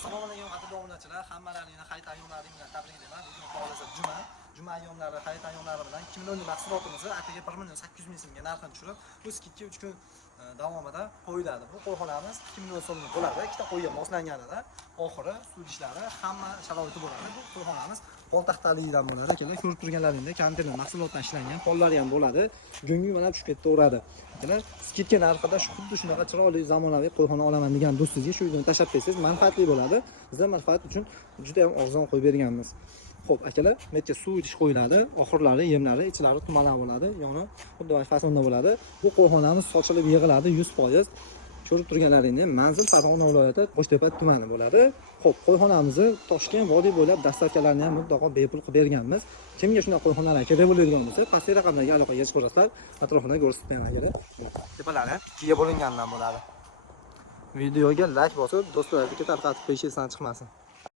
Assalomu alaykum qadrli obunachilar, hammalaringni hayit ayyomlaring bilan tabriklayman. Bugun xohlasa juma ayyomlari, hayit ayyomlari bilan 2 millionlik mahsulotimizni ataga 1 million 800 ming so'mga narxini tushirib, bu skidga 3 kun davomida qo'yiladi. Bu qo'yxonamiz 2 million so'mlik bo'ladi. Ikkita qo'yga moslanganida oxiri suv idishlari hamma sharoiti bo'ladi. Bu qo'yxonamiz poltaxtalidan bo'ladi. Akalar ko'rib turganlaringdek konteyner mahsulotdan ishlangan, pollari ham bo'ladi. Gungi mana tushib ketaveradi. Akalar skidga narxida xuddi shunaqa chiroyli zamonaviy qo'yxona olaman degan do'stingizga shu videoni tashlab bersangiz manfaatli bo'ladi. Bizlar manfaat uchun juda ham arzon qo'yib berganmiz. Xo'p, akalar, bu yerga suv idish qo'yiladi, oxirlari, yemlari, ichlari tumalab bo'ladi, yoni xuddi mana fasonda bo'ladi. Bu qo'yxonamiz sochilib yig'iladi 100%. Ko'rib turganlaringdek, manzil Farg'ona viloyati Qo'shtepa tumani bo'ladi. Xo'p, qo'yxonamizni Toshkent vodiy bo'ylab dastavkalarni ham mutlaqo bepul qilib berganmiz. Kimga shunday qo'yxonalar kerak bo'ladigan bo'lsa, pastki raqamdagi aloqaga chiqaverasizlar. Atrofini ko'rsatib beraman akalar. Tepalari ikkiga bo'lingandan bo'ladi. Videoga like bosib, do'stlarga tarqatib qo'yishingiz chiqmasin.